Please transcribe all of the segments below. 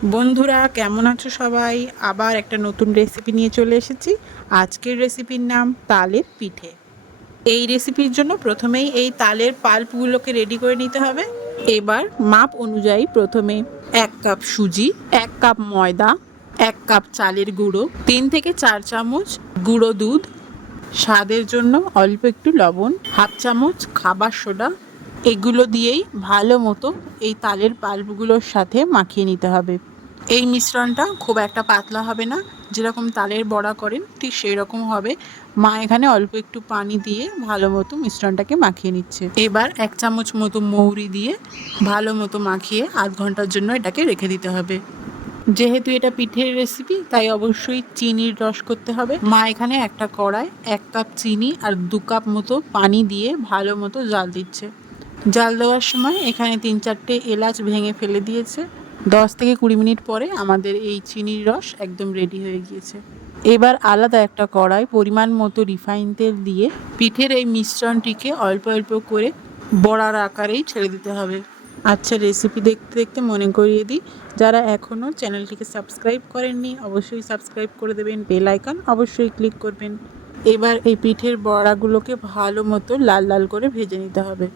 বন্ধুরা কেমন আছো সবাই? আবার একটা নতুন রেসিপি নিয়ে চলে এসেছি। আজকের রেসিপির নাম তালের পিঠে। এই রেসিপির জন্য প্রথমেই এই তালের পাল্পগুলোকে রেডি করে নিতে হবে। এবার মাপ অনুযায়ী প্রথমে 1 কাপ সুজি, 1 কাপ ময়দা, 1 কাপ চালের গুঁড়ো, 3 থেকে 4 চামচ গুঁড়ো দুধ, স্বাদের জন্য অল্প একটু লবণ, হাফ চামচ খাবার সোডা, এগুলো দিয়েই ভালো মতো এই তালের পাল্পগুলোর সাথে মাখিয়ে নিতে হবে। এই মিশ্রণটা খুব একটা পাতলা হবে না, যেরকম তালের বড়া করেন ঠিক সেই রকম হবে। মা এখানে অল্প একটু পানি দিয়ে ভালো মতো মিশ্রণটাকে মাখিয়ে নিচ্ছে। এবার 1 চামচ মতো মৌরি দিয়ে ভালো মতো মাখিয়ে আধ ঘন্টার জন্য এটাকে রেখে দিতে হবে। যেহেতু এটা পিঠের রেসিপি তাই অবশ্যই চিনির রস করতে হবে। মা এখানে একটা কড়ায় 1 কাপ চিনি আর 2 কাপ মতো পানি দিয়ে ভালো মতো জাল দিচ্ছে। জাল দেওয়ার সময় এখানে 3-4টে এলাচ ভেঙে ফেলে দিয়েছে। 10 থেকে 20 মিনিট পরে আমাদের এই চিনির রস একদম রেডি হয়ে গিয়েছে। এবার আলাদা একটা কড়াই পরিমাণ মতো রিফাইন তেল দিয়ে পিঠের এই মিশ্রণটিকে অল্প অল্প করে বড়ার আকারেই ছেড়ে দিতে হবে। আচ্ছা, রেসিপি দেখতে দেখতে মনে করিয়ে দিই, যারা এখনও চ্যানেলটিকে সাবস্ক্রাইব করেননি অবশ্যই সাবস্ক্রাইব করে দেবেন, বেল আইকন অবশ্যই ক্লিক করবেন। এবার এই পিঠের বড়াগুলোকে ভালো মতো লাল লাল করে ভেজে নিতে হবে।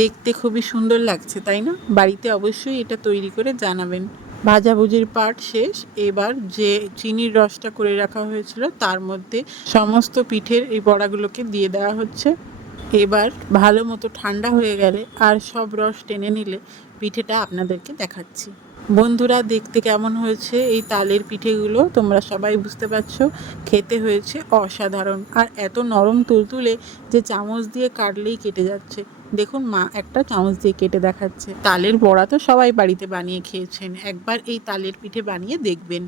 দেখতে খুবই সুন্দর লাগছে, তাই না? বাড়িতে অবশ্যই এটা তৈরি করে জানাবেন। ভাজাভুজির পার্ট শেষ। এবার যে চিনির রসটা করে রাখা হয়েছিল তার মধ্যে সমস্ত পিঠের এই বড়াগুলোকে দিয়ে দেওয়া হচ্ছে। এবার ভালো মতো ঠান্ডা হয়ে গেলে আর সব রস টেনে নিলে পিঠেটা আপনাদেরকে দেখাচ্ছি। বন্ধুরা, দেখতে কেমন হয়েছে এই তালের পিঠেগুলো তোমরা সবাই বুঝতে পারছো। খেতে হয়েছে অসাধারণ, আর এত নরম তুলতুলে যে চামচ দিয়ে কাটলেই কেটে যাচ্ছে। দেখুন, মা একটা চামচ দিয়ে কেটে দেখাচ্ছে। তালের বড়া তো সবাই বাড়িতে বানিয়ে খেয়েছেন, একবার এই তালের পিঠে বানিয়ে দেখবেন।